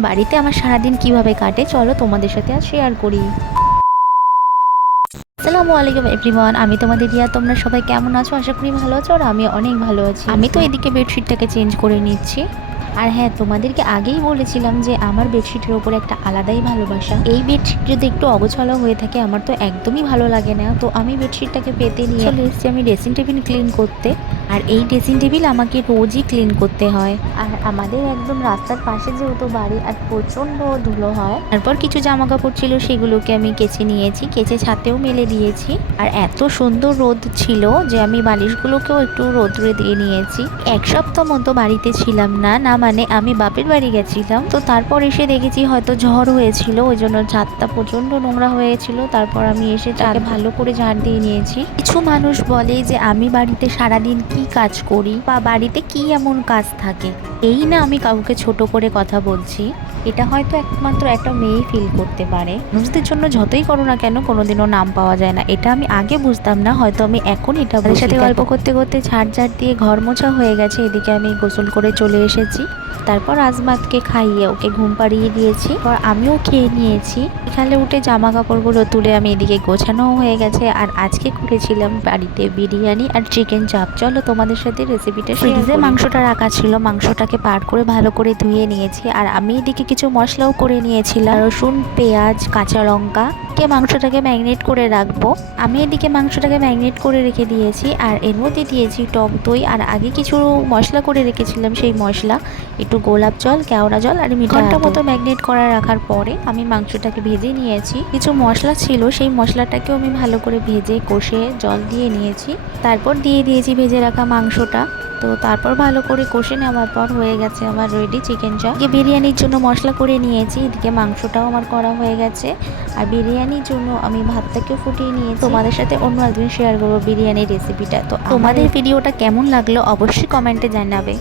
বাড়িতে আমার সারাদিন কিভাবে কাটে চলো তোমাদের সাথে আজ শেয়ার করি। আসসালামু আলাইকুম এভরিওয়ান, আমি তোমাদের রিয়া। তোমরা সবাই কেমন আছো? আশা করি ভালো আছো। আর আমি অনেক ভালো আছি। আমি তো এদিকে বেডশিটটাকে চেঞ্জ করে নিচ্ছি। আর হ্যাঁ, তোমাদেরকে আগেই বলেছিলাম যে আমার বেডশিটের ওপরে একটা আলাদাই ভালোবাসা। এই বেডশিট যদি একটু অগোছালো হয়ে থাকে আমার তো একদমই ভালো লাগে না। তো আমি বেডশিটটাকে পেতে নিয়ে চলে এসেছি আমি ড্রেসিং টেবিল ক্লিন করতে। আর এই ড্রেসিং টেবিল আমাকে রোজই ক্লিন করতে হয়। আর আমাদের একদম রাস্তার পাশে যেহেতু বাড়ি, আর প্রচণ্ড ধুলো হয়। তারপর কিছু জামা কাপড় ছিল সেগুলোকে আমি কেচে নিয়েছি, কেচে ছাতেও মেলে দিয়েছি। আর এত সুন্দর রোদ ছিল যে আমি বালিশগুলোকেও একটু রোদ্রে দিয়ে নিয়েছি। এক সপ্তাহ মতো বাড়িতে ছিলাম না, মানে আমি বাপের বাড়ি গেছিলাম। তো তারপর এসে দেখেছি হয়তো ঝড় হয়েছিল, ওই জন্য ছাদটা প্রচন্ড নোংরা হয়েছিল। তারপর আমি এসে তাকে ভালো করে ঝাড় দিয়ে নিয়েছি। কিছু মানুষ বলে যে আমি বাড়িতে সারাদিন কি কাজ করি বা বাড়িতে কি এমন কাজ থাকে। এই না আমি কাউকে ছোট করে কথা বলছি, এটা হয়তো একমাত্র একটা মেয়ে ফিল করতে পারে। মানুষদের জন্য যতই করো না কেন কোনোদিনও নাম পাওয়া যায় না, এটা আমি আগে বুঝতাম না, হয়তো আমি এখন এটা বুঝি। সাথে গল্প করতে করতে ঝাড় দিয়ে ঘর মোছা হয়ে গেছে। এদিকে আমি গোসল করে চলে এসেছি। তারপর আজমাতকে খাইয়ে ওকে ঘুম পাড়িয়ে দিয়েছি। পর আমিও খেয়ে নিয়েছি। এখানে উঠে জামা কাপড়গুলো তুলে আমি এদিকে গোছানো হয়ে গেছে। আর আজকে করেছিলাম বাড়িতে বিরিয়ানি আর চিকেন চাপ। চলো তোমাদের সাথে রেসিপিটা শেয়ার করি। মাংসটা রাখা ছিল, মাংসটাকে পার করে ভালো করে ধুয়ে নিয়েছি। আর আমি এদিকে কিছু মশলাও করে নিয়েছিলাম, রসুন, পেঁয়াজ, কাঁচা লঙ্কা কে মাংসটাকে ম্যারিনেট করে রাখবো। আমি এদিকে মাংসটাকে ম্যারিনেট করে রেখে দিয়েছি। আর এর মধ্যে দিয়েছি টক দই, আর আগে কিছু মশলা করে রেখেছিলাম সেই মশলা, একটু গোলাপ জল, কেওড়া জল আর মিঠা। ঘন্টা মতো ম্যারিনেট করা রাখার পরে আমি মাংসটাকে ভেজে নিয়েছি। কিছু মশলা ছিল সেই মশলাটাকেও আমি ভালো করে ভেজে কষে জল দিয়ে নিয়েছি। তারপর দিয়ে দিয়েছি ভেজে রাখা মাংসটা। তো তারপর ভালো করে কষে নেওয়ার পর হয়ে গেছে আমার রেডি চিকেন চাপ। বিরিয়ানির জন্য মশলা করে নিয়েছি, এদিকে মাংসটাও আমার করা হয়ে গেছে। আর বিরিয়ানির জন্য আমি ভাতটাকে ফুটিয়ে নিয়েছি। তোমাদের সাথে অন্য একদিন শেয়ার করবো বিরিয়ানির রেসিপিটা। তো তোমাদের ভিডিওটা কেমন লাগলো অবশ্যই কমেন্টে জানাবে।